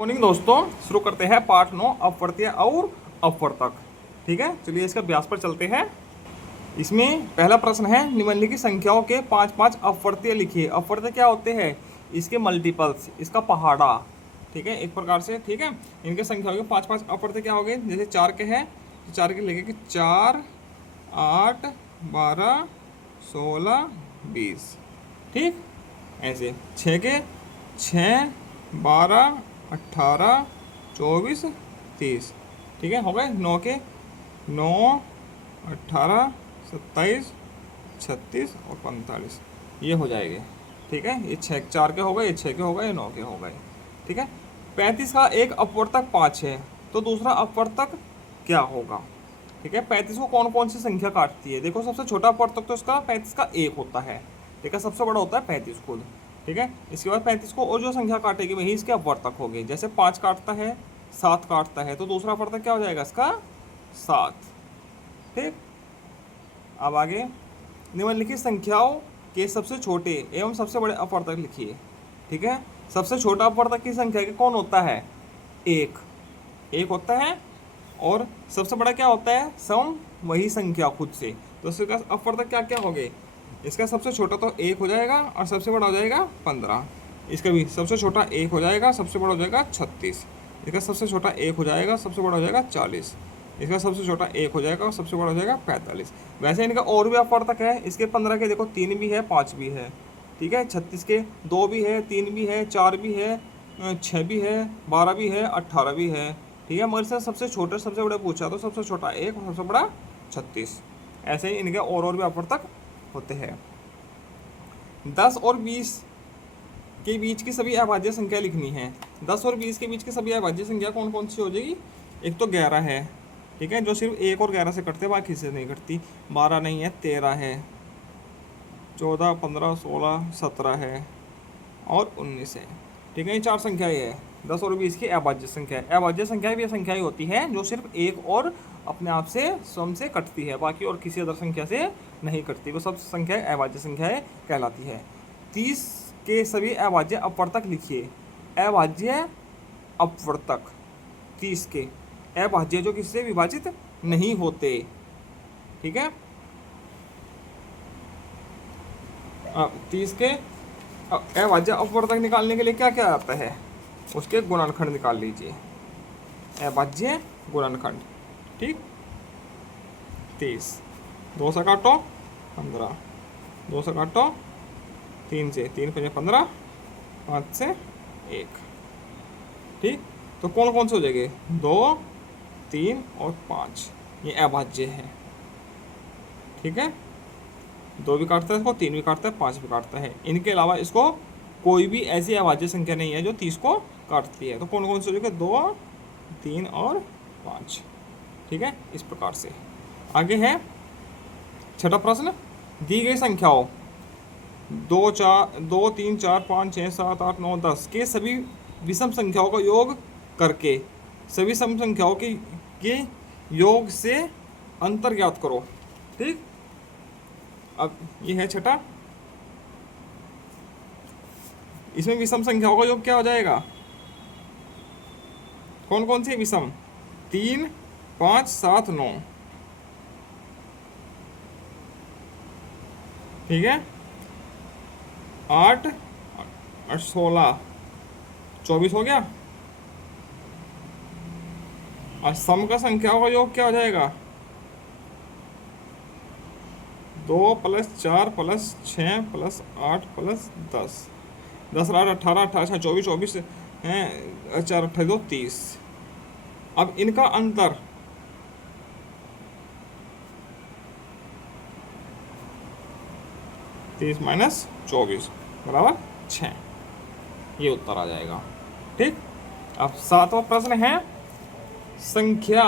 Morning दोस्तों, शुरू करते हैं पाठ 9 अपवर्तीय और अपवर्तक। ठीक है, चलिए इसका अभ्यास पर चलते हैं। इसमें पहला प्रश्न है, निम्नलिखित संख्याओं के 5-5 अपवर्तीय लिखिए। अपवर्तीय क्या होते हैं? इसके मल्टीपल्स, इसका पहाड़ा। ठीक है, एक प्रकार से। ठीक है, इनके संख्याओं के 5-5 अपवर्तीय क्या हो गए? जैसे 4 के हैं तो 4 के लिखेंगे 4, 8, 12, 16, 20। ठीक, ऐसे 6 के 6, 12, 18, 24, 30। ठीक है, हो गए। 9 के 9, 18, 27, 36 और 45, ये हो जाएंगे। ठीक है, ये 6 4 के हो गए, ये 6 के हो गए, 9 के हो गए। ठीक है, 35 का एक अपवर्तक 5 है, तो दूसरा अपवर्तक क्या होगा? ठीक है, 35 को कौन कौन सी संख्या काटती है? देखो, सबसे छोटा अपवर्तक तो इसका 35 का 1 होता है। ठीक है, सबसे बड़ा होता है 35 खुद। ठीक है, इसके बाद 35 को और जो संख्या काटेगी वही इसके अपवर्तक होगी। जैसे 5 काटता है, 7 काटता है, तो दूसरा अपवर्तक क्या हो जाएगा इसका? 7। ठीक, अब आगे, निम्नलिखित संख्याओं के सबसे छोटे एवं सबसे बड़े अपवर्तक लिखिए। ठीक है, सबसे छोटा अपवर्तक की संख्या के कौन होता है? 1 होता है। और सबसे बड़ा क्या होता है? सम वही संख्या खुद से। तो इसका अपवर्तक क्या क्या हो गए? इसका सबसे छोटा तो 1 हो जाएगा और सबसे बड़ा हो जाएगा 15। इसका भी सबसे छोटा 1 हो जाएगा, सबसे बड़ा हो जाएगा 36। इसका सबसे छोटा 1 हो जाएगा, सबसे बड़ा हो जाएगा 40। इसका सबसे छोटा 1 हो जाएगा और सबसे बड़ा हो जाएगा 45। वैसे इनका और भी अपवर्तक है। इसके 15 के देखो 3 भी है, 5 भी है। ठीक है, 36 के 2 भी है, 3 भी है, 4 भी है, 6 भी है, 12 भी है, 18 भी है। ठीक है, मगर से सबसे छोटे सबसे बड़े पूछा तो सबसे छोटा 1 और सबसे बड़ा 36। ऐसे ही इनके और भी अपवर्तक होते हैं। 10 और 20 के बीच की सभी अभाज्य संख्या लिखनी है। 10 और 20 के बीच की सभी अभाज्य संख्या कौन कौन सी हो जाएगी? एक तो 11 है। ठीक है, जो सिर्फ 1 और 11 से कटते हैं, बाकी से नहीं कटती। 12 नहीं है, 13 है, 14, 15, 16, 17 है और 19 है। ठीक है, ये 4 संख्याएं है 10 और 20 की अभाज्य संख्या। अभाज्य संख्याएं भी संख्याएं होती हैं जो सिर्फ 1 और अपने आप से स्वयं से कटती है, बाकी और किसी अदर संख्या से नहीं कटती। वो सब संख्याएं अभाज्य संख्याएं कहलाती है। 30 के सभी अभाज्य अपवर्तक लिखिए। अभाज्य अपवर्तक 30 के अभाज्य जो किससे विभाजित नहीं होते। ठीक है, 30 के अभाज्य अपवर्तक निकालने के लिए क्या क्या आता है? उसके गुणनखंड निकाल लीजिए। अभाज्य गुणनखंड। ठीक, 30 2 से काटो 15, 2 से काटो 3 से, 3 5 15, 5 से 1। ठीक, तो कौन कौन से हो जाएंगे? 2, 3 और 5, ये अभाज्य है। ठीक है, 2 भी काटता है इसको, 3 भी काटता है, 5 भी काटता है। इनके अलावा इसको कोई भी ऐसी अभाज्य संख्या नहीं है जो 30 को काटती है। तो कौन कौन से हो जाएंगे? 2, 3 और 5। ठीक है, इस प्रकार से। आगे है छठा प्रश्न, दी गई संख्याओं 2 3 4 5 6 7 8 9 10 के सभी विषम संख्याओं का योग करके सभी सम संख्याओं के योग से अंतर ज्ञात करो। ठीक, अब ये है छठा। इसमें विषम संख्याओं का योग क्या हो जाएगा? कौन कौन सी विषम? 3, 5, 7, 9। ठीक है, 8 और 16, 24 हो गया। और सम का संख्याओं का योग क्या हो जाएगा? 2 + 4 + 6 + 8 + 10, 10 8 18 18 24 24 हैं, 4 28 30। अब इनका अंतर 30 - 24 बराबर 6, ये उत्तर आ जाएगा। ठीक, अब 7वां प्रश्न है, संख्या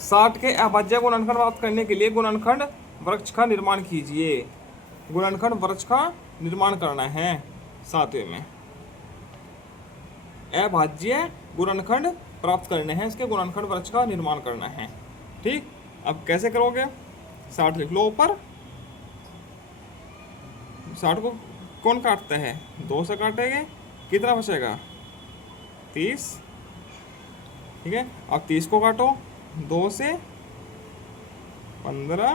60 के अभाज्य गुणनखंड प्राप्त करने के लिए गुणनखंड वृक्ष का निर्माण कीजिए। गुणनखंड वृक्ष का निर्माण करना है 7वें में। अभाज्य गुणनखंड प्राप्त करने हैं, इसके गुणनखंड वृक्ष का निर्माण करना है। ठीक, अब कैसे करोगे? 60 लिख लो ऊपर। 60 को कौन काटता है? 2 से काटेंगे, कितना बचेगा 30, ठीक है। अब 30 को काटो 2 से 15,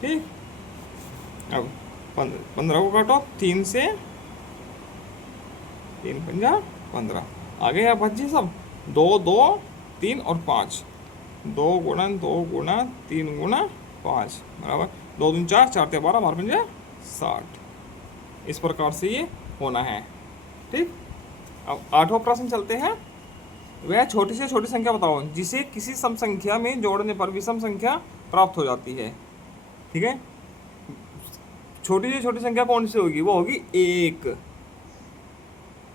ठीक। अब 15 को काटो 3 से, 3 पंजा 15, आगे या बच्चे सब 2 2 3 और 5, 2 गुणा 2 गुणा 3 गुणा 5 बराबर 2 दूनी 4, 4 ते 12, 12 पंजे 60। इस प्रकार से ये होना है, ठीक। अब 8वां प्रश्न चलते हैं। वह छोटी से छोटी संख्या बताओ जिसे किसी सम संख्या में जोड़ने पर विषम संख्या प्राप्त हो जाती है, ठीक है। छोटी से छोटी संख्या कौन सी होगी, वो होगी 1,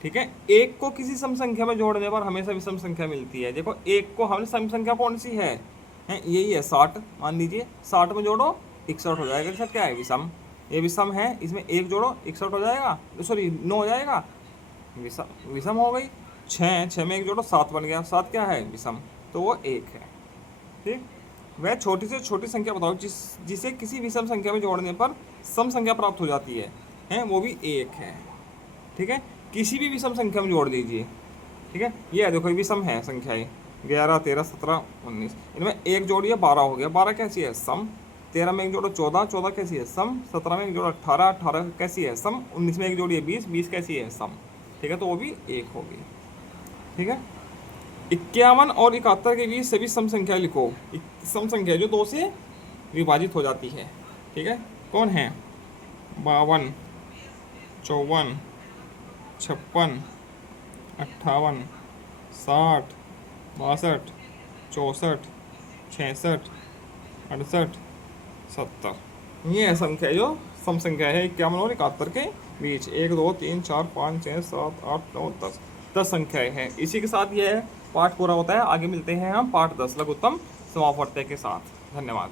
ठीक है। 1 को किसी सम संख्या में जोड़ने पर हमेशा विषम संख्या मिलती है। देखो 1 को हमने सम संख्या कौन सी है, यही है 60, मान लीजिए 60 में जोड़ो 61 हो जाएगा, इसका क्या है विषम, ये विषम है। इसमें 1 जोड़ो 61 हो जाएगा, सॉरी 9 हो जाएगा, विषम हो गई। 6 में 1 जोड़ो 7 बन गया, 7 क्या है विषम, तो वो 1 है, ठीक। वह छोटी से छोटी संख्या बताओ जिसे किसी विषम संख्या में जोड़ने पर सम संख्या प्राप्त हो जाती है, वो भी 1 है, ठीक है। किसी भी विषम संख्या में जोड़ दीजिए, ठीक है। ये देखो विषम है संख्याएं 11 13 17 19, इनमें 1 जोड़िए 12 हो गया, 12 कैसी है सम। 13 में 1 जोड़ो 14, 14 कैसी है सम। 17 में 1 जोड़ो 18, 18 कैसी है सम। 19 में 1 जोड़िए 20, 20 कैसी है सम, ठीक है। तो वो भी 1 होगी, ठीक है। 51 और 71 के बीच सभी सम संख्या लिखो। सम संख्या जो 2 से विभाजित हो जाती है, ठीक है। कौन है 52, 54, 56, 58, 60, 62, 64, 66, 68, 70। ये संख्या जो सम संख्या है 51 और 71 के बीच। 1 2 3 4 5 6 7 8 9 10 संख्याएं हैं। इसी के साथ यह पाठ पूरा होता है। आगे मिलते हैं हम पाठ 10 लघुत्तम समापवर्त्य के साथ। धन्यवाद।